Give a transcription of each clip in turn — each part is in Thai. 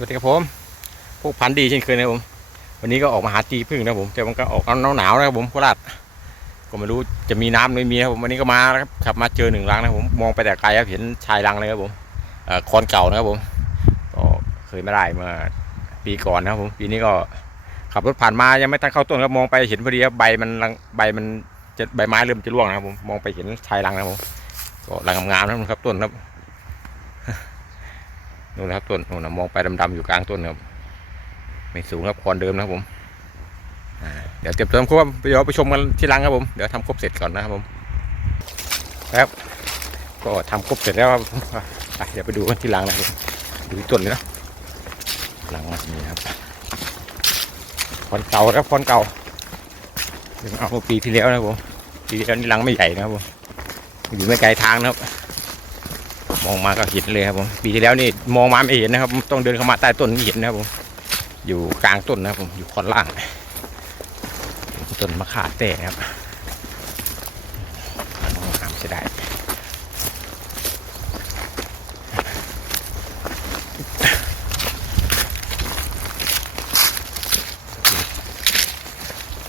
สวัสดีครับผม พวกพันธุ์ดีเช่นเคยนะผม วันนี้ก็ออกมาหาตีพึ่งนะผม แต่มันก็ออกหนาวหนาวๆนะครับผมโคราชก็ไม่รู้จะมีน้ำไม่มีครับผมวันนี้ก็มาครับขับมาเจอหนึ่งรังนะผม มองไปแต่ไกลครับเห็นชายรังเลยครับผมเอ่อคอนเก่านะครับผม ก็เคยไม่ได้เมื่อปีก่อนนะครับผม ปีนี้ก็ขับรถผ่านมายังไม่ทันเข้าต้นครับมองไปเห็นพอดีครับใบมันใบมันจะใบไม้เริ่มจะร่วงนะครับผม มองไปเห็นชายรังนะครับผม ก็รังงามๆนะครับต้นครับ นู่นนะครับต้นนู่นนะมองไปดำๆอยู่กลางต้นครับไม่สูงครับคอนเดิมนะครับผมเดี๋ยวเตรียมตัวครบเดี๋ยวไปชมกันที่หลังครับผมเดี๋ยวทำครบเสร็จก่อนนะครับผมครับก็ทำครบเสร็จแล้วครับเดี๋ยวไปดูกันที่หลังนะครับดูต้นเลยนะหลังนี่ครับคอนเก่าครับคอนเก่าเอาปีที่แล้วนะครับผมปีที่แล้วนี่หลังไม่ใหญ่นะครับผมอยู่ไม่ไกลทางนะครับ มองมาก็เห็นเลยครับผมปีที่แล้วนี่มองมาไม่เห็นนะครับ ต้องเดินเข้ามาใต้ต้นไม่เห็นนะครับผมอยู่กลางต้นนะครับผมอยู่คอนล่าง ต้นมะขาเต้นะครับมองหามเสียดาย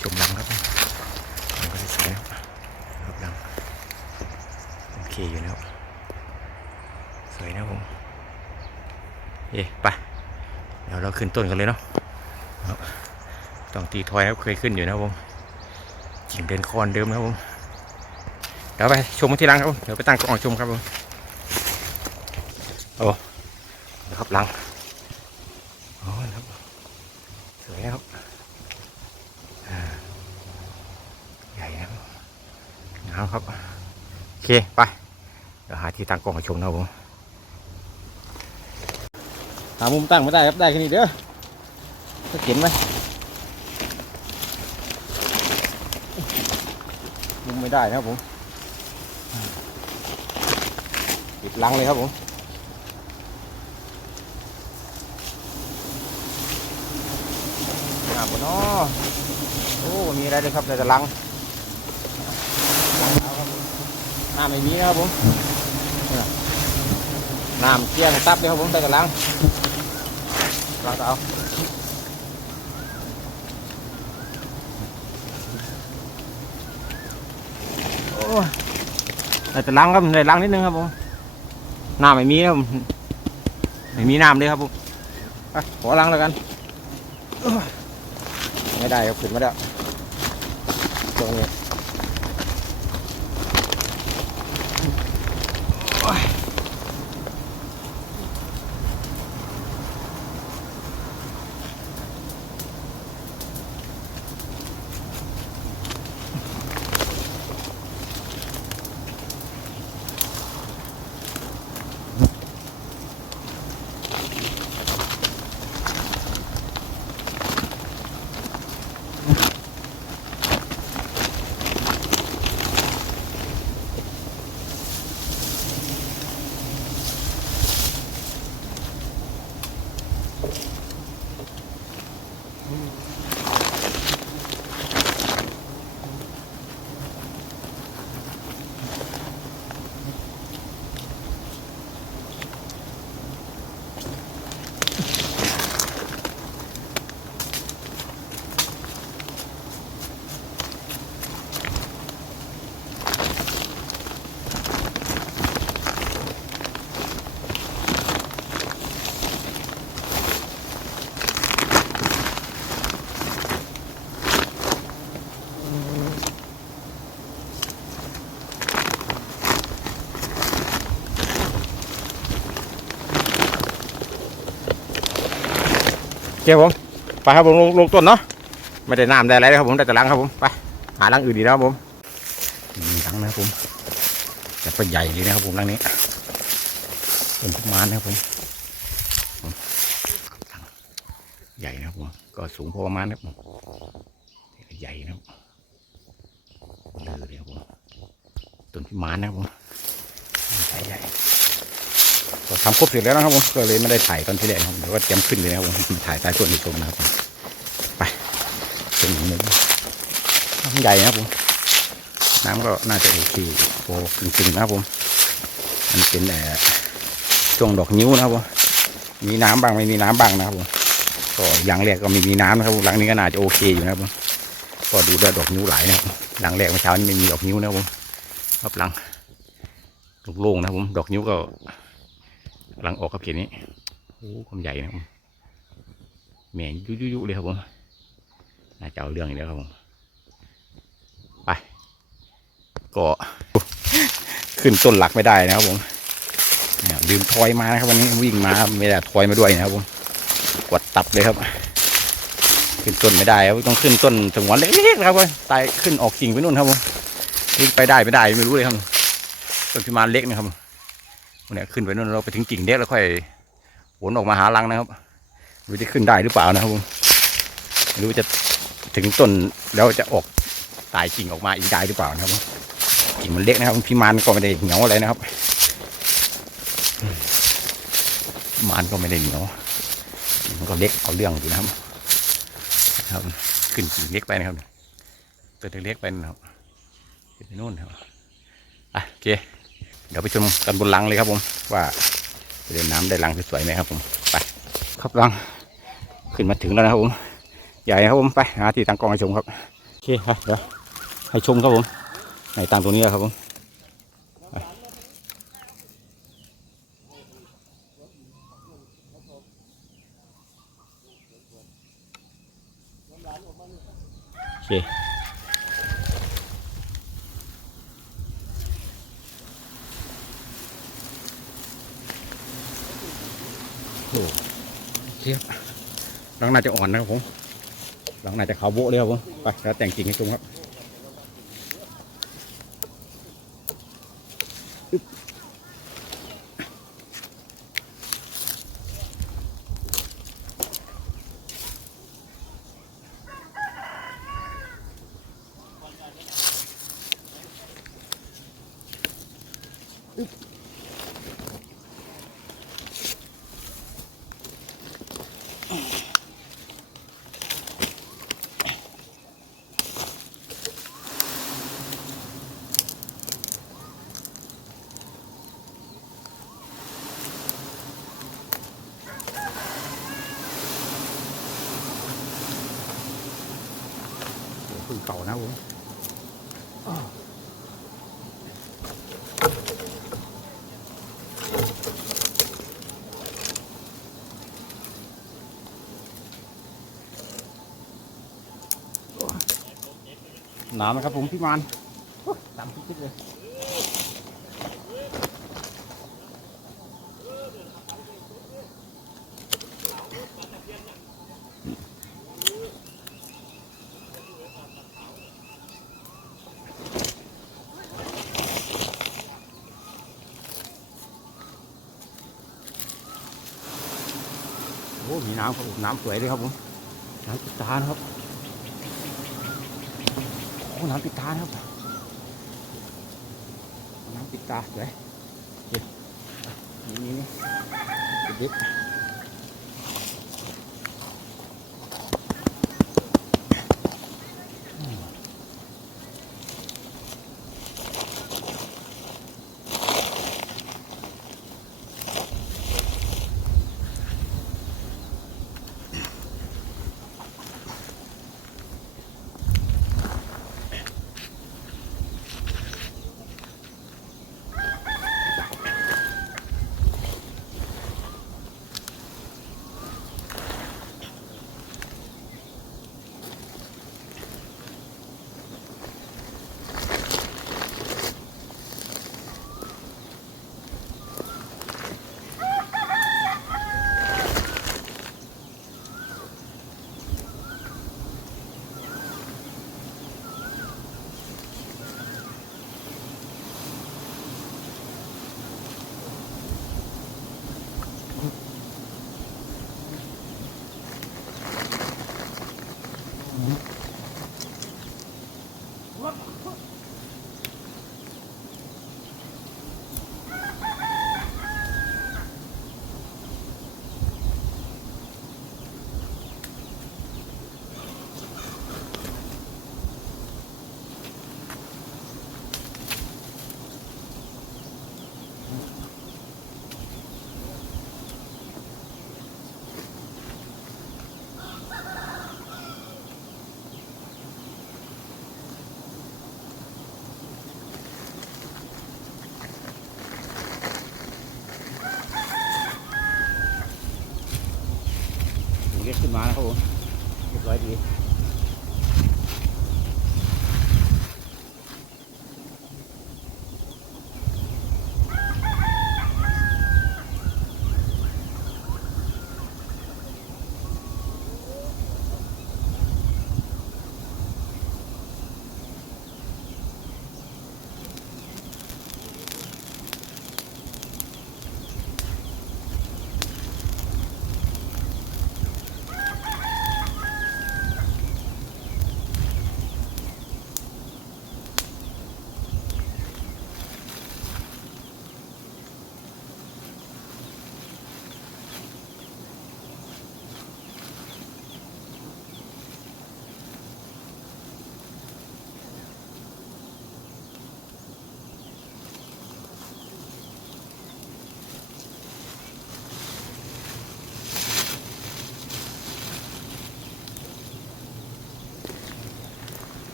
ชมลังครับมันก็สวยๆนะครับครับลังโอเคอยู่นะครับ สวยนะครับผมเอ๊ะไป เดี๋ยวเรา ขึ้นต้นกันเลยเนาะต้องตีทอยครับเคยขึ้นอยู่นะครับผมจิงเดินคอนเดิมนะครับผมเดี๋ยวไปชมที่หลังครับผมเดี๋ยวไปตั้งกล้องชมครับผมโอ้นะครับหลังโอ้นะครับสวยครับใหญ่นะครับงามครับโอเคไปเดี๋ยวหาที่ตั้งกล้องให้ชมนะครับผมามุมตั้งไม่ได้ครับได้แค่นี้เด้อจะเห็นไหมมุมไม่ได้นะครับผมปิดลังเลยครับผมงามปะเนาะโอ้ มีอะไรเลยครับแต่จะลังน้าไม่มีนะครับผมน้ำเกลี้ยงตับเลยครับผมใส่กระลัง เราจะเอาโอ้ยใส่กระลังครับใส่ลังนิดนึงครับผมน้ำไม่มีครับผมไม่มีน้ำเลยครับผมไปขอลังแล้วกันโอ้ยไม่ได้ครับขึ้นมาแล้วตรงนี้ Mm. เคผม ไปครับผมลงลงต้นเนาะ ไม่ได้น้ำได้อะไรเลยครับผมได้แต่ลังครับผม ไปหาลังอื่นดีนะครับผมมีลังนะครับผมแต่ก็ใหญ่เลยนะครับผมลังนี้เป็นประมาณนะครับผมใหญ่นะครับผมก็สูงพอประมาณนะครับผมใหญ่นะครับเลยครับผมต้นพิมานนะครับผมใหญ่ใหญ่ ก็ทำครบเสร็จแล้วนะครับผมก็เลยไม่ได้ถ่ายตอนที่แรกครับเดี๋ยวก็เตรียมขึ้นเลยนะครับผมถ่ายใต้ต้นอีกตรงนะครับไปเป็นหนึ่งน้ำใหญ่นะครับผมน้ำก็น่าจะโอเคโอ้กึ่งๆนะครับผมมันเป็นแต่ช่วงดอกนิ้วนะครับผมมีน้ำบ้างไม่มีน้ำบ้างนะครับผมก็อย่างแรกก็ไม่มีน้ำนะครับผมหลังนี้ก็น่าจะโอเคอยู่นะครับผมก็ดูได้ดอกนิ้วไหลนะครับหลังแรกเมื่อเช้านี้ไม่มีดอกนิ้วนะครับผมรับหลังโล่งๆนะครับผมดอกนิ้วก็ กำลังออกครับเขียนนี้โอ้ความใหญ่นะผมแหมยุยุยุเลยครับผมน่าจะเอาเรื่องอีกแล้วครับผมไปก็ขึ้นต้นหลักไม่ได้นะครับผมเนี่ยลืมทอยมานะครับวันนี้วิ่งมาไม่ได้ทอยมาด้วยนะครับผมกดตับเลยครับ ขึ้นต้นไม่ได้ครับต้องขึ้นต้นถึงวันเล็กๆครับผมตายขึ้นออกกิ่งไปนู่นครับผมไปได้ไม่ได้ไม่รู้เลยครับต้นพิมานเล็กนะครับ เนี่ยขึ้นไปนู่นเราไปถึงกิ่งเล็กแล้วค่อยหวนออกมาหารังนะครับไม่รู้จะขึ้นได้หรือเปล่านะครับผมไม่รู้จะถึงต้นแล้วจะออกตายกิ่งออกมาอีกได้หรือเปล่านะครับผมกิ่งมันเล็กนะครับพิมานก็ไม่ได้เหนียวอะไรนะครับมานก็ไม่ได้เหนียวมันก็เล็กเอาเรื่องอยู่นะครับครับ ขึ้นกิ่งเล็กไปนะครับตัวเล็กๆไปนะครับไปนู่นครับอะโอเค เดี๋ยวไปชมกันบนลังเลยครับผม ว่าจะเดินน้ำได้ลังสวยๆไหมครับผมไปครับลังขึ้นมาถึงแล้วนะครับผมใหญ่ครับผมไปหาที่ตั้งกล้องให้ชมครับโอเคครับเดี๋ยวให้ชมครับผมในตังตรงนี้ครับผมโอเค โอ้เทียบหลังน่าจะอ่อนนะครับผมหลังน่าจะขาวโบ้เลยครับผมไปแล้วแต่งกิ่งให้ชมครับ พึ่งเก่านะผมน้ำนะครับผมพี่มานดำพิดเลยโอ้มีน้ำครับผมน้ำสวยเลยครับผมน้ำปิดตานะครับ ห้องน้ำปิดตานะครับห้องน้ำปิดตาสวยโอเคนี่นี่นี่ปิดดิ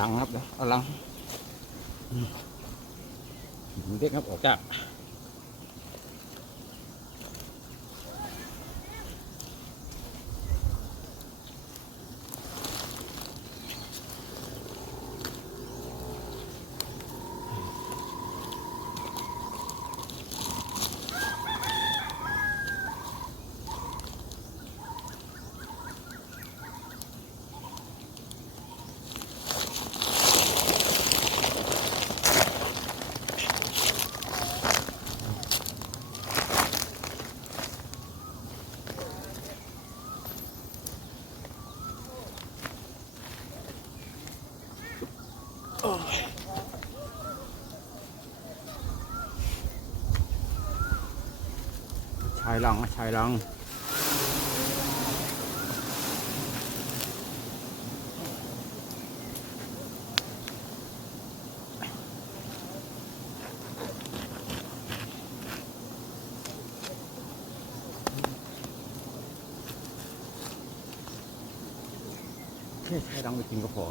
ลังครับเอาลังเด็กครับออกจากายลังชายลังแค่ชายลังไปกินก็พอ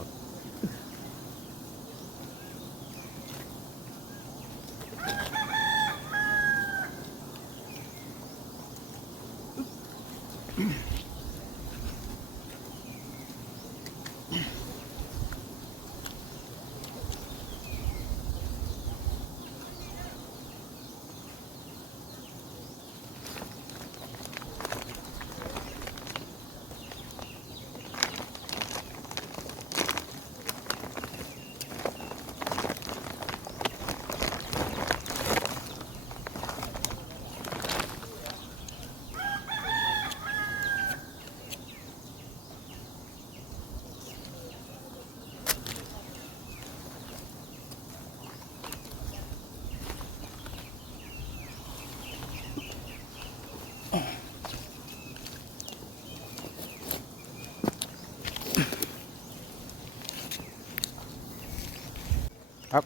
ครับ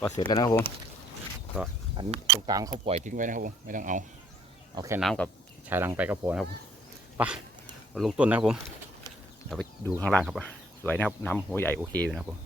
ก็เสร็จแล้วนะครับผมก็อันตรงกลางเขาปล่อยทิ้งไว้นะครับผมไม่ต้องเอาเอาแค่น้ำกับชายรังไปก็พอนะครับไปเราลงต้นนะครับผมเดี๋ยวไปดูข้างล่างครับสวยนะครับน้ำหัวใหญ่โอเคอยู่นะครับผม